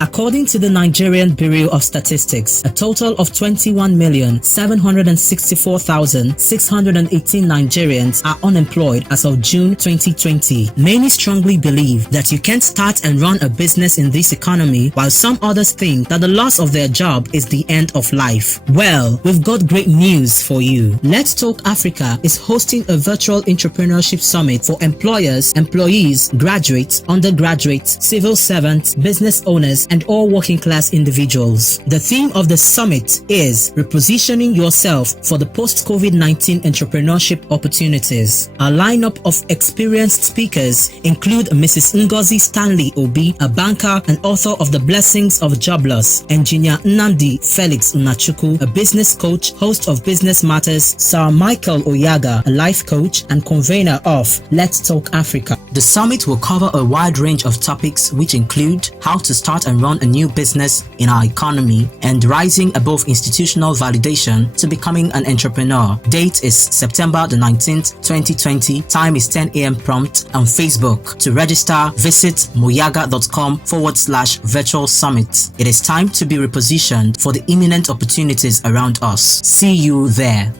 According to the Nigerian Bureau of Statistics, a total of 21,764,618 Nigerians are unemployed as of June 2020. Many strongly believe that you can't start and run a business in this economy, while some others think that the loss of their job is the end of life. Well, we've got great news for you. Let's Talk Africa is hosting a virtual entrepreneurship summit for employers, employees, graduates, undergraduates, civil servants, business owners, and all working class individuals. The theme of the summit is repositioning yourself for the post-COVID-19 entrepreneurship opportunities. Our lineup of experienced speakers include Mrs. Ngozi Stanley Obi, a banker and author of The Blessings of Job Loss, Engineer Nnamdi Felix Unachukwu, a business coach, host of Business Matters, Sir Michael Oyagha, a life coach and convener of Let's Talk Africa. The summit will cover a wide range of topics which include how to start and run a new business in our economy and rising above institutional validation to becoming an entrepreneur. Date is September the 19th, 2020. Time is 10 a.m. prompt on Facebook. To register, visit moyaga.com/virtual summit. It is time to be repositioned for the imminent opportunities around us. See you there.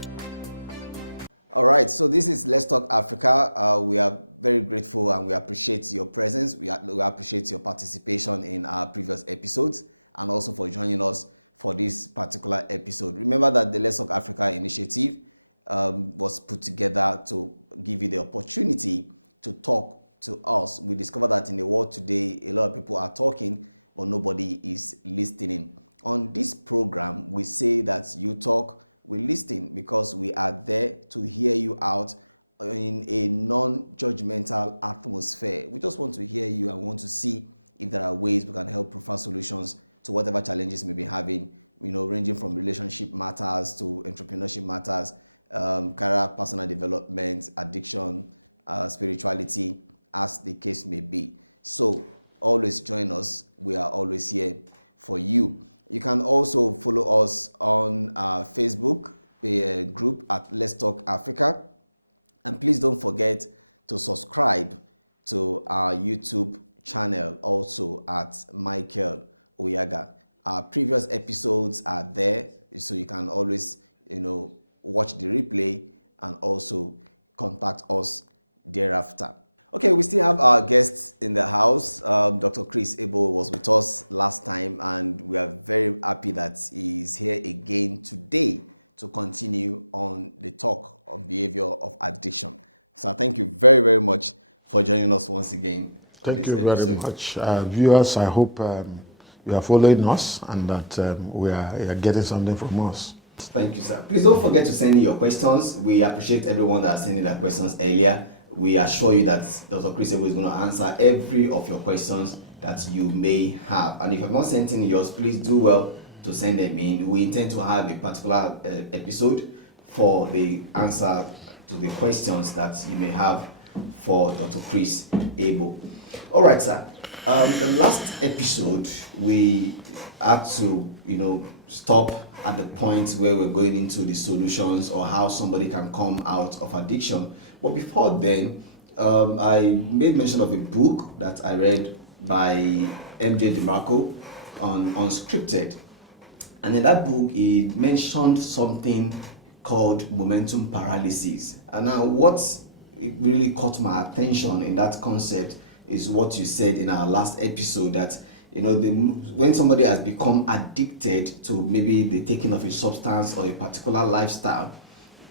All right, so this is Let's Talk Africa. We are very grateful and we appreciate your presence. We appreciate your participation in our previous episodes and also for joining us for this particular episode. Remember that the Let's Talk Africa initiative was put together to give you the opportunity to talk to us. We discovered that in the world today, a lot of people are talking, but nobody is listening. On this program, we say that you talk, we listen, because we are there to hear you out in a non-judgmental atmosphere. We just want to hear you and want to see if there are ways we can help provide solutions to whatever challenges you may be having, ranging from relationship matters to entrepreneurship matters, career, personal development, addiction, spirituality, as the case may be. So always join us. We are always here for you. You can also follow us on our Facebook group at Let's Talk Africa. And please don't forget to subscribe to our YouTube channel also at Michael Oyagha. Our previous episodes are there, so you can always, watch the replay and also contact us thereafter. Okay, we still have our guests in the house. Dr. Chris Abel was with us last time, and we are very happy that he is here again today to continue on the talk of behavior of addiction. So thank you very, very much for joining us once again. Thank you very much. Viewers, I hope you are following us and that you are getting something from us. Thank you, sir. Please don't forget to send in your questions. We appreciate everyone that sent in their questions earlier. We assure you that Dr. Chris Abel is going to answer every of your questions that you may have. And if you have not sent in yours, please do well to send them in. We intend to have a particular episode for the answer to the questions that you may have for Dr. Chris Abel. All right, sir. The last episode, we had to, stop at the point where we're going into the solutions or how somebody can come out of addiction. But before then, I made mention of a book that I read by MJ DeMarco on Unscripted. And in that book, he mentioned something called momentum paralysis. And now what really caught my attention in that concept is what you said in our last episode, that when somebody has become addicted to maybe the taking of a substance or a particular lifestyle,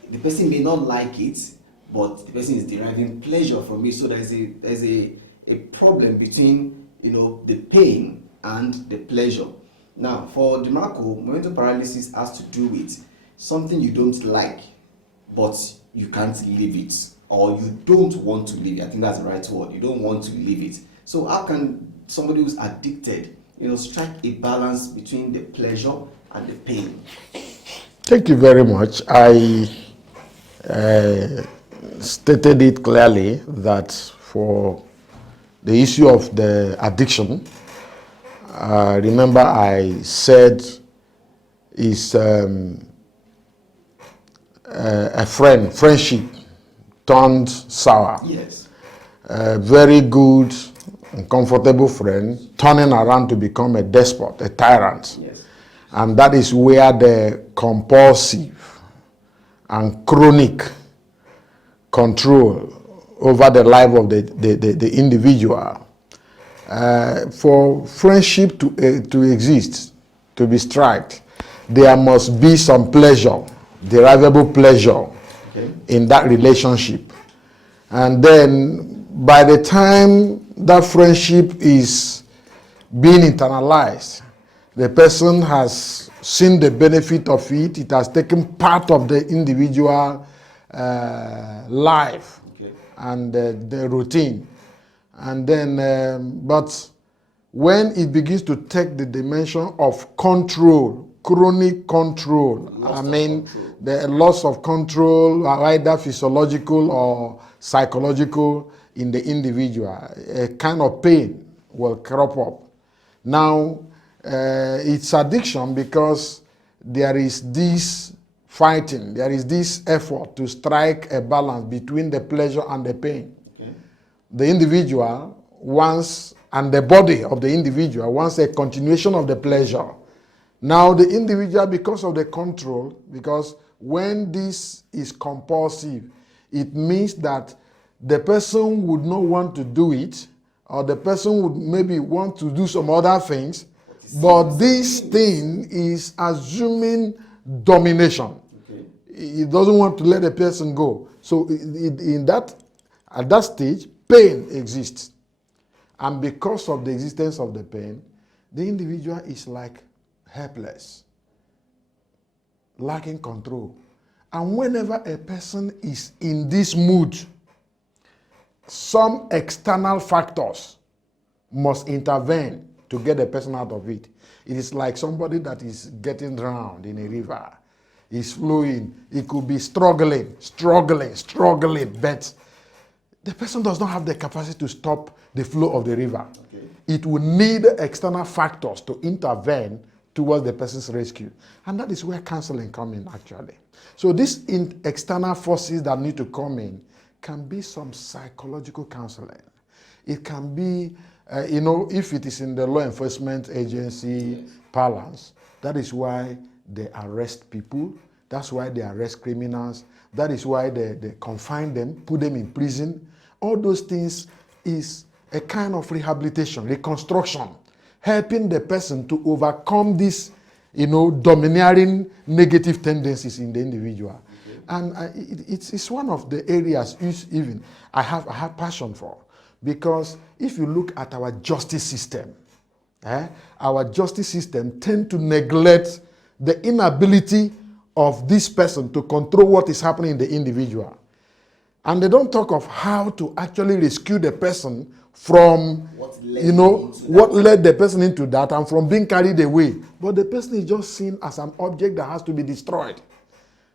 the person may not like it, but the person is deriving pleasure from it. So there's a problem between the pain and the pleasure. Now, for DeMarco, momentum paralysis has to do with something you don't like, but you can't leave it, or you don't want to leave it. I think that's the right word. You don't want to leave it. So how can somebody who's addicted, strike a balance between the pleasure and the pain? Thank you very much. I stated it clearly that for the issue of the addiction, remember I said is a friendship turned sour. Yes. Very good comfortable friend, turning around to become a despot, a tyrant. Yes. And that is where the compulsive and chronic control over the life of the individual. For friendship to exist, to be strived, there must be some pleasure, derivable pleasure, okay, in that relationship. And then by the time that friendship is being internalized, the person has seen the benefit of it, it has taken part of the individual life, okay, and the routine. And then, but when it begins to take the dimension of control, chronic control, the loss of control, either physiological or psychological in the individual, a kind of pain will crop up. Now, it's addiction because there is this fighting, there is this effort to strike a balance between the pleasure and the pain. Okay. The individual wants, and the body of the individual wants a continuation of the pleasure. Now the individual, because of the control, because when this is compulsive, it means that the person would not want to do it, or the person would maybe want to do some other things, but this thing is assuming domination. Okay. It doesn't want to let the person go. So at that stage, pain exists. And because of the existence of the pain, the individual is like helpless, lacking control. And whenever a person is in this mood, some external factors must intervene to get the person out of it. It is like somebody that is getting drowned in a river. He's flowing. He could be struggling, but the person does not have the capacity to stop the flow of the river. Okay. It will need external factors to intervene towards the person's rescue. And that is where counseling comes in, actually. So these external forces that need to come in can be some psychological counseling. It can be, if it is in the law enforcement agency parlance, that is why they arrest people. That's why they arrest criminals. That is why they confine them, put them in prison. All those things is a kind of rehabilitation, reconstruction, helping the person to overcome these, domineering negative tendencies in the individual. Okay. And it's one of the areas even I have passion for, because if you look at our justice system, our justice system tend to neglect the inability of this person to control what is happening in the individual. And they don't talk of how to actually rescue the person from what led the person into that and from being carried away. But the person is just seen as an object that has to be destroyed.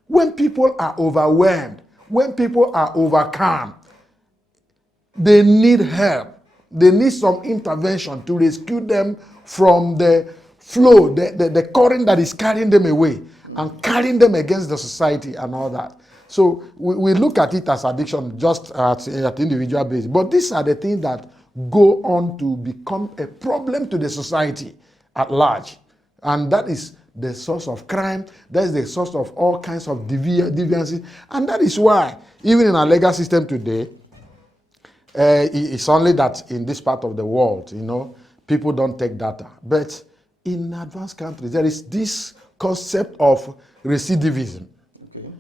When people are overwhelmed, when people are overcome, they need help. They need some intervention to rescue them from the flow, the current that is carrying them away and carrying them against the society and all that. So we look at it as addiction just at individual basis. But these are the things that go on to become a problem to the society at large. And that is the source of crime. That is the source of all kinds of deviances. And that is why, even in our legal system today, it's only that in this part of the world, people don't take data. But in advanced countries, there is this concept of recidivism. Okay.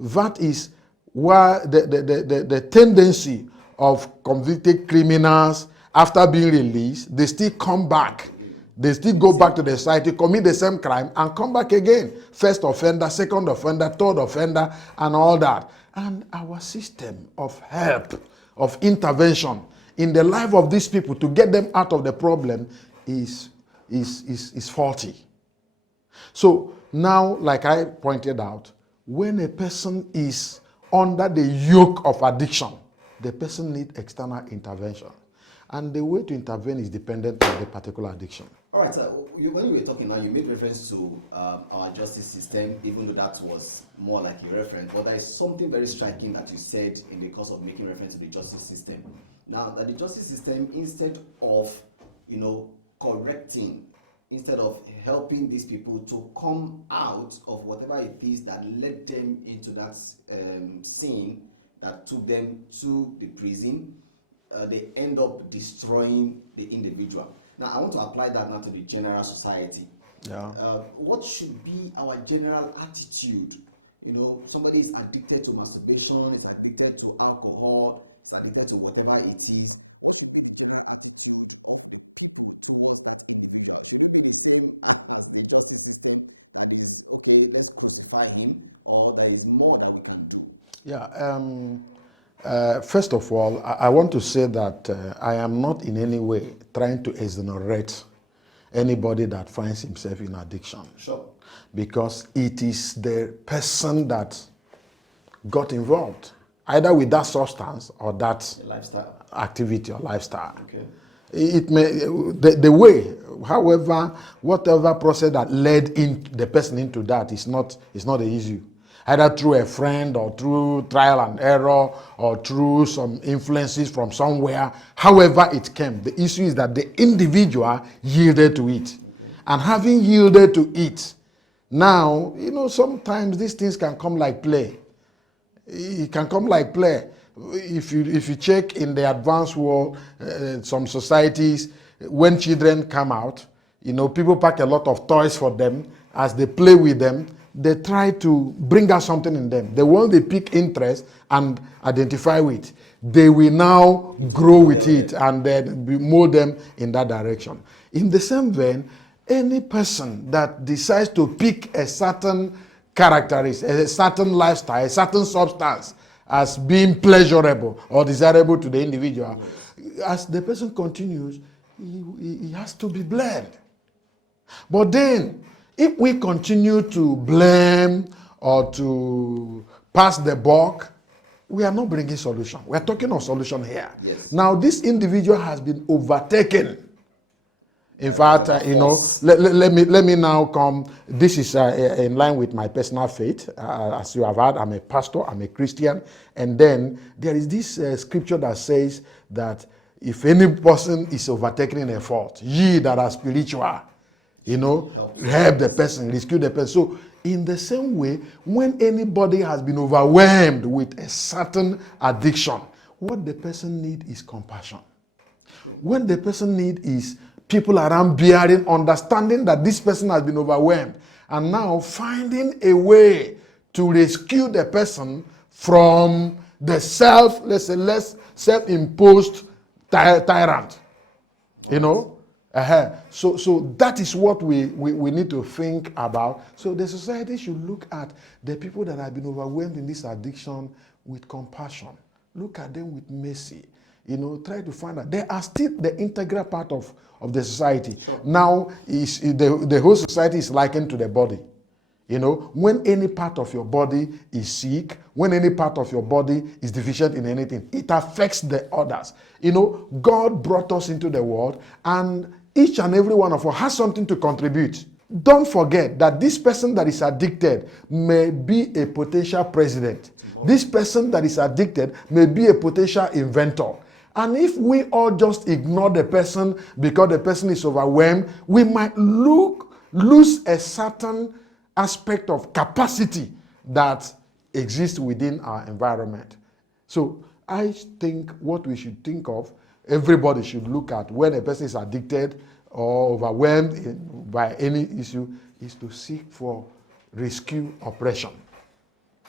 That is why the tendency of convicted criminals, after being released, they still come back. Again. They still go back to the society, commit the same crime, and come back again. First offender, second offender, third offender, and all that. And our system of help, of intervention in the life of these people to get them out of the problem is faulty. So now, like I pointed out, when a person is under the yoke of addiction, the person needs external intervention. And the way to intervene is dependent on the particular addiction. All right, so when you were talking now, you made reference to our justice system, even though that was more like a reference. But there is something very striking that you said in the course of making reference to the justice system. Now, that the justice system, instead of, correcting, instead of helping these people to come out of whatever it is that led them into that sin that took them to the prison, they end up destroying the individual. Now, I want to apply that now to the general society. What should be our general attitude? Somebody is addicted to masturbation, is addicted to alcohol, is addicted to whatever it is. What should be the general attitude of the people towards that individual? Should it be the same as the justice system, that is, okay, let's crucify him, or there is more that we can do? First of all, I want to say that I am not in any way trying to exonerate anybody that finds himself in addiction. Sure. Because it is the person that got involved, either with that substance or that lifestyle, activity or lifestyle. Okay. It may the way, however, whatever process that led in the person into that is not the issue. Either through a friend or through trial and error or through some influences from somewhere, however it came. The issue is that the individual yielded to it. Okay. And having yielded to it, now, sometimes these things can come like play. It can come like play. If you check in the advanced world, some societies, when children come out, people pack a lot of toys for them. As they play with them, they try to bring out something in them. The one they pick interest and identify with, they will now grow with it and then mold them in that direction. In the same vein, any person that decides to pick a certain characteristic, a certain lifestyle, a certain substance as being pleasurable or desirable to the individual, yes, as the person continues, he has to be blamed. But then, if we continue to blame or to pass the buck, we are not bringing solution. We are talking of solution here. Yes. Now, this individual has been overtaken. In fact, let me now come. This is in line with my personal faith. As you have heard, I'm a pastor, I'm a Christian. And then there is this scripture that says that if any person is overtaken in a fault, ye that are spiritual, help the person, rescue the person. So in the same way, when anybody has been overwhelmed with a certain addiction, what the person needs is compassion. Okay. What the person needs is people around bearing, understanding that this person has been overwhelmed, and now finding a way to rescue the person from the self-imposed tyrant. Right. So that is what we need to think about. So the society should look at the people that have been overwhelmed in this addiction with compassion. Look at them with mercy. Try to find out. They are still the integral part of the society. Sure. Now, the whole society is likened to the body. When any part of your body is sick, when any part of your body is deficient in anything, it affects the others. God brought us into the world, and each and every one of us has something to contribute. Don't forget that this person that is addicted may be a potential president. Tomorrow. This person that is addicted may be a potential inventor. And if we all just ignore the person because the person is overwhelmed, we might lose a certain aspect of capacity that exists within our environment. So I think what we should think of, everybody should look at when a person is addicted or overwhelmed by any issue, is to seek for rescue operation.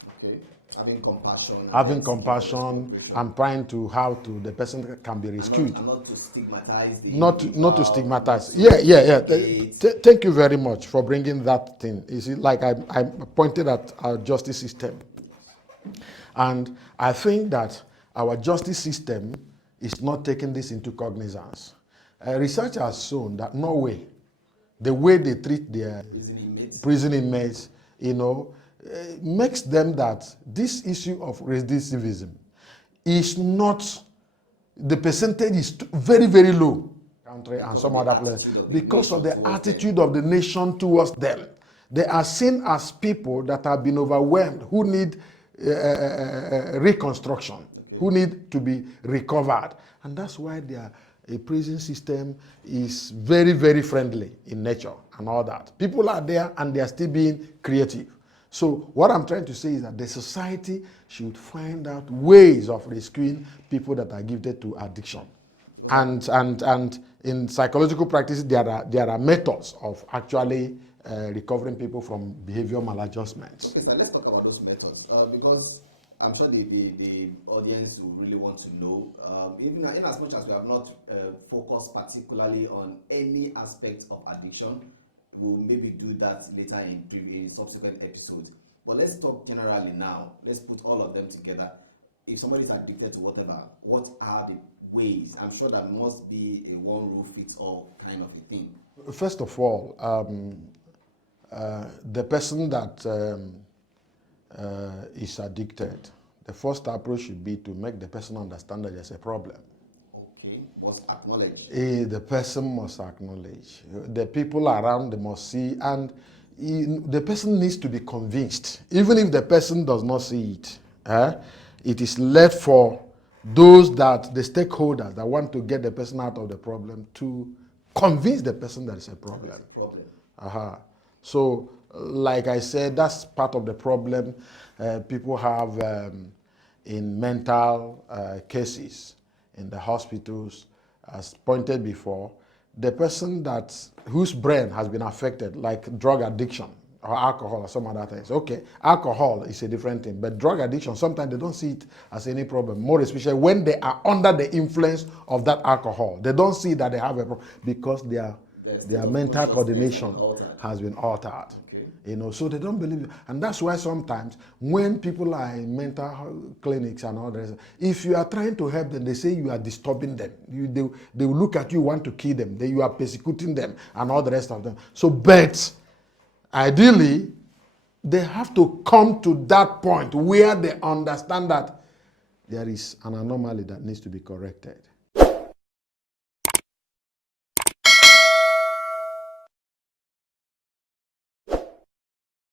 Okay. Having compassion and then seeking for rescue operation. And trying to how to the person can be rescued. And not to stigmatize the individual. Not to stigmatize. Yeah. Thank you very much for bringing that thing. You see, like I pointed at our justice system. Yes. And I think that our justice system is not taking this into cognizance. Research has shown that Norway, the way they treat their prison inmates, makes them that this issue of recidivism is not, the percentage is very, very low. Because of the attitude of the nation towards them. Because of the attitude of the nation towards them. They are seen as people that have been overwhelmed, who need reconstruction, Okay. who need to be recovered. And that's why a prison system is very, very friendly in nature and all that. People are there and they are still being creative. So what I'm trying to say is that the society should find out ways of rescuing people that are gifted to addiction. And in psychological practice, there are methods of actually recovering people from behavior maladjustments. Okay, so let's talk about those methods because I'm sure the audience will really want to know, even in as much as we have not focused particularly on any aspect of addiction. We'll maybe do that later in subsequent episodes. But let's talk generally now. Let's put all of them together. If somebody is addicted to whatever, what are the ways? I'm sure that must be a one-rule-fits-all kind of a thing. First of all, the person that is addicted, the first approach should be to make the person understand that there's a problem. Okay, must acknowledge. The person must acknowledge. The people around them must see, and the person needs to be convinced. Even if the person does not see it, it is left for those that, the stakeholders that want to get the person out of the problem, to convince the person that it's a problem. That is a problem. So, like I said, that's part of the problem people have in mental cases in the hospitals. As pointed before, the person whose brain has been affected, like drug addiction or alcohol or some other things. Okay, alcohol is a different thing, but drug addiction, sometimes they don't see it as any problem, more especially when they are under the influence of that alcohol. They don't see that they have a problem because their state of mental consciousness coordination has been altered. Okay. So they don't believe it. And that's why sometimes when people are in mental clinics and all the rest, if you are trying to help them, they say you are disturbing them. They will look at you, want to kill them. You are persecuting them and all the rest of them. So, but ideally, they have to come to that point where they understand that there is an anomaly that needs to be corrected.